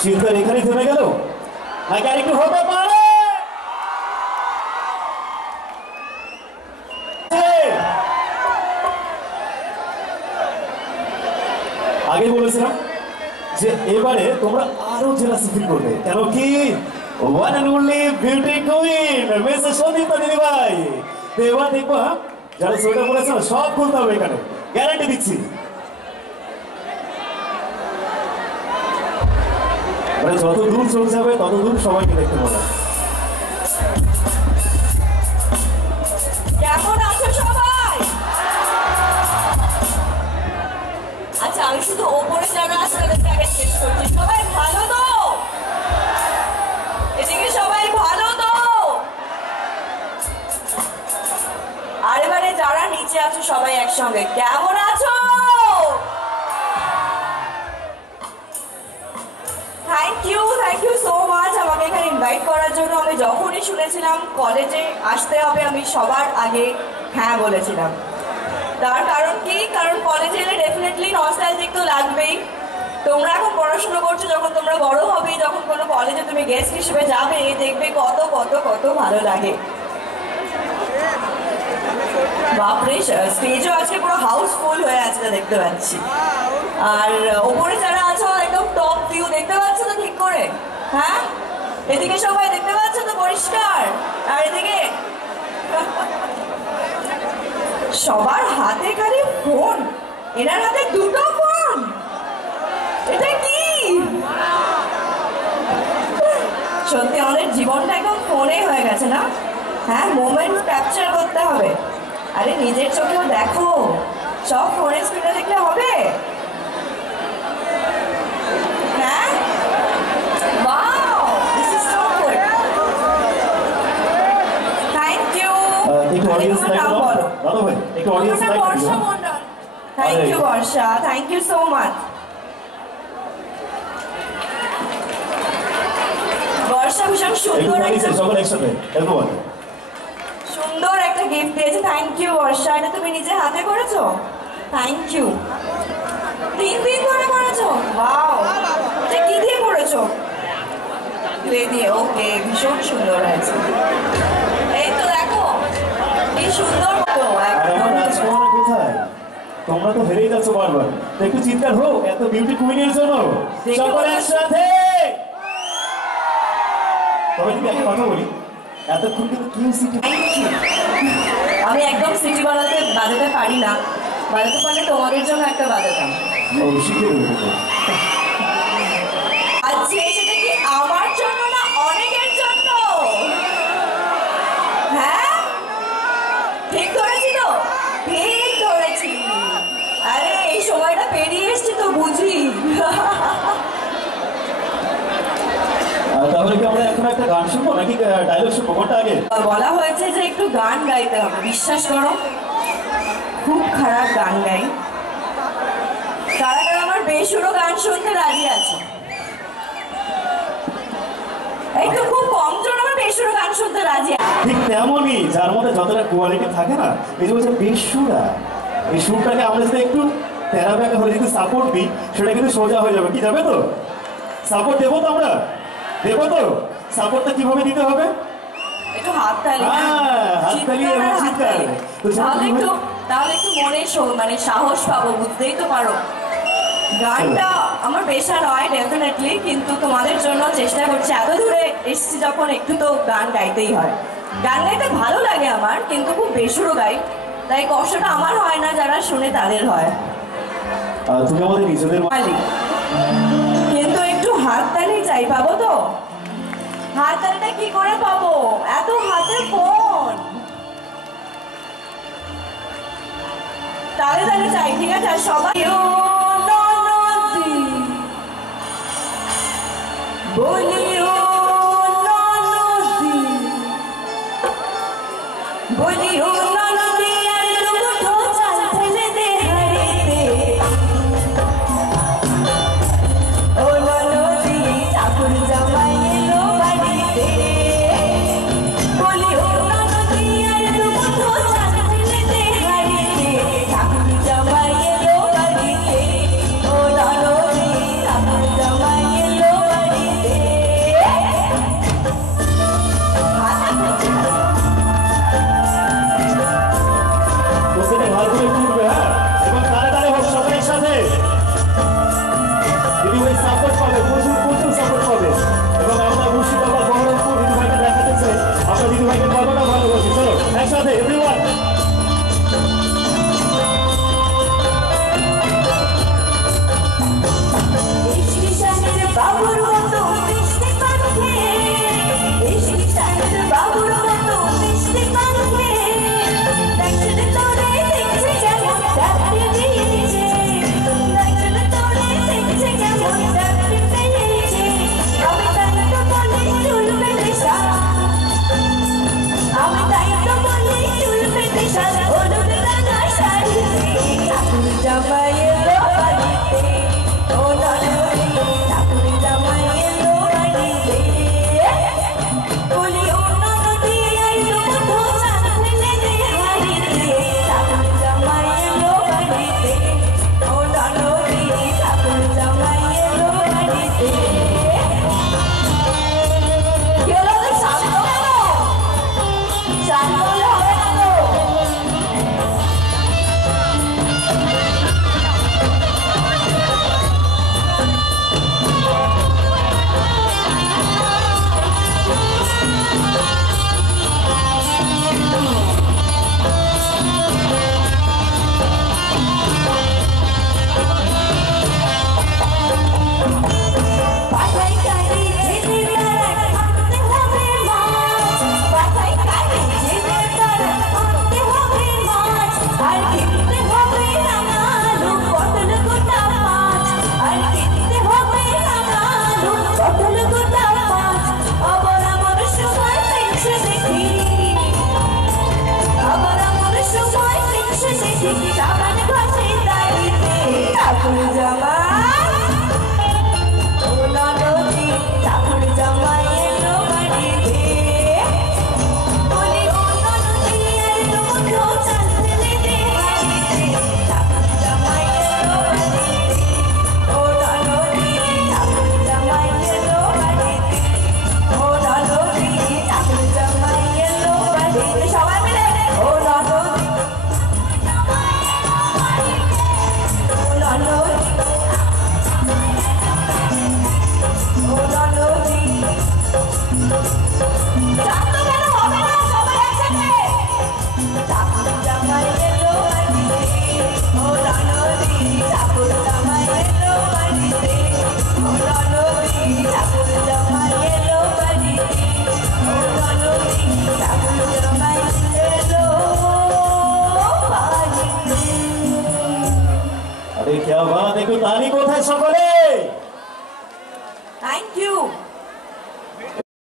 শীতকাল এখানেই থেমে গেল নাকি আরেকটু হতে পারে? আগে বলেছিলাম যে এবারে তোমরা আরো জেলাসি ফিল করবে, কেন কি one and only beauty queen Miss Sandipa দিদি ভাই। তো এবার দেখবো যারা সোয়েটার পরেছে সব খুলতে হবে, এখানে গ্যারান্টি দিচ্ছি। মানে যত দূর চোখ যাবে তত দূর সবাইকে দেখতে পাবে। কেমন আছো সবাই? আচ্ছা, আমি শুধু ওপরে যারা আছে তাদেরকে আগে শেষ করছি। সবাই ভালো তো? এদিকে সবাই ভালো তো? আর এবারে যারা নিচে আছো সবাই একসঙ্গে কেমন আছো? থ্যাংক ইউ সো মাচ আমাকে এখানে ইনভাইট করার জন্য। আমি যখনই শুনেছিলাম কলেজে আসতে হবে আমি সবার আগে হ্যাঁ বলেছিলাম। তার কারণ কি? কারণ কলেজে এলে ডেফিনেটলি নস্টালজিক তো লাগবেই। তোমরা এখন পড়াশোনা করছো, যখন তোমরা বড় হবে, যখন কোনো কলেজে তুমি গেস্ট হিসেবে যাবে, দেখবে কত কত কত ভালো লাগে। বাপরে, স্টেজও আজকে পুরো হাউসফুল হয়ে আছে দেখতে পাচ্ছি। আর ওপরে যারা আছো একদম টপ ভিউ দেখতে পাচ্ছ তো ঠিক করে? হ্যাঁ, এদিকে সবাই দেখতে পাচ্ছ তো পরিষ্কার? আর এদিকে সবার হাতে খালি ফোন, এনার হাতে দুটো ফোন, এটা কি? সত্যি আমাদের জীবনটা একদম ফোনে হয়ে গেছে না? হ্যাঁ, মোমেন্ট ক্যাপচার করতে হবে। আরে নিজের চোখেও দেখো, সব ফোনের স্ক্রিনে দেখলে হবে? হ্যাঁ, wow, this is so good. Thank you. একটু অডিয়েন্স লাইক বলো দাদা ভাই, একটু audience like Barsha Mondal. Thank you Barsha, thank you so much. Barsha ভীষণ সুন্দর সুন্দর একটা গিফট দিয়েছে। থ্যাংক ইউ বর্ষা, এটা তুমি নিজে হাতে করেছো? Thank you. 3 দিন ধরে করেছো? ওয়াও, এটা কি দিয়ে করেছো? ক্লে দিয়ে। ওকে, ভীষণ সুন্দর হয়েছে। এই তো দেখো কি সুন্দর। তো কোথায় তোমরা তো হেরেই যাচ্ছ বারবার, একটু চিৎকার হোক এত বিউটি কুইনের জন্য সকলের সাথে। তবে যদি একটা কথা বলি, এতক্ষণ কিন্তু কিউ সিটি, আমি একদম সিটি বাজাতে পারি না, বাজাতে পারলে তোমাদের জন্য একটা বাজাতাম। আজকে সেটা কি আমার জন্য না অনেকের জন্য? হ্যাঁ, ঠিক ধরেছি তো? ঠিক ধরেছি। আরে এই সময়টা পেরিয়ে এসছি তো বুঝি। তাহলে কি আমরা এখন একটা গান শুনবো নাকি ডায়লগ শুনবো? কোনটা আগে? বলা হয়েছে যে একটু গান গাইতে হবে। বিশ্বাস করো খুব খারাপ গান গাই। কারা কারা আমার বেসুরো গান শুনতে রাজি আছে? এই তো খুব কম জন আমার বেসুরো গান শুনতে রাজি আছে। ঠিক তেমনই যার মধ্যে যতটা কোয়ালিটি থাকে না, এই যে বলছে বেসুরা, এই সুরটাকে আমরা যদি একটু তেরা ব্যাকা হলে যদি সাপোর্ট দিই, সেটা কিন্তু সোজা হয়ে যাবে। কি যাবে তো? সাপোর্ট দেবো তো আমরা? দেবো তো? সাপোর্টটা কিভাবে দিতে হবে? একটু হাততালি, হাততালি এবং চিৎকার। তাহলে একটু মনে মানে সাহস পাবো, বুঝতেই তো পারো। গানটা আমার পেশা নয় ডেফিনেটলি, কিন্তু তোমাদের জন্য চেষ্টা করছি। এত দূরে এসেছি যখন একটু তো গান গাইতেই হয়। গান গাইতে ভালো লাগে আমার, কিন্তু খুব বেসুরো গাই, তাই কষ্টটা আমার হয় না, যারা শুনে তাদের হয়। তুমি আমাদের নিজেদের কিন্তু একটু হাততালি চাই, পাবো তো? হাততালিটা কি করে পাবো? এত হাতে ফোন, তালে তালে চাই। ঠিক আছে, সবাই বলিও ননদি, বলিও ননদি, আর দুটো চাল ফেলে দে হাড়িতে। ও ননদি, ঠাকুর জামাই এলো বাড়িতে। বলিও ননদি, আর দুটো চাল ফেলে দে হাড়িতে। ঠাকুর জামাই এলো বাড়িতে। ও ননদি, ঠাকুর জামাই এলো বাড়িতে। জামাই এলো বাড়িতে ও ননদি ঠাকুর জামাই এলো বাড়িতে বলি ও ননদি আইলো তো চাঁদলে দে হাড়িতে ঠাকুর জামাই এলো বাড়িতে ও ননদি ঠাকুর জামাই এলো বাড়িতে কি হলো শান্ত কেন শান্ত হলে হবে না তো পাতাই কাটি যেতে তারা আনতে হবে মাছ পাতাই কাটি যেতে তারা আনতে হবে মাছ আর কিনতে হবে রাঙালু পটল গোটা মাছ আর কিনতে হবে রাঙালু পটল গোটা মাছ আবার আমার সময় পেয়েছে দেখি আবার আমার সময় পেয়েছে দেখি সাবান ঘাটে দাঁড়িয়ে ঠাকুর জামাই ও ননদি ঠাকুর জামাই এলো বাড়িতে বলি ও ননদি আইলো তো চাঁদলে দে হাড়িতে ঠাকুর জামাই এলো বাড়িতে ও ননদি ঠাকুর জামাই এলো বাড়িতে ও ননদি ঠাকুর জামাই এলো বাড়িতে সবাই মিলে ও ননদি ও ননদি ও ননদি শান্ত কেন হবে না সবাই একসাথে ঠাকুর জামাই এলো বাড়িতে ও ননদি ঠাকুর জামাই এলো বাড়িতে ও ননদি ঠাকুর জামাই এলো বাড়িতে ও ননদি ঠাকুর জামাই এলো বাড়িতে আরে क्या बात, একটু তালি কোথায় সকলে? Thank you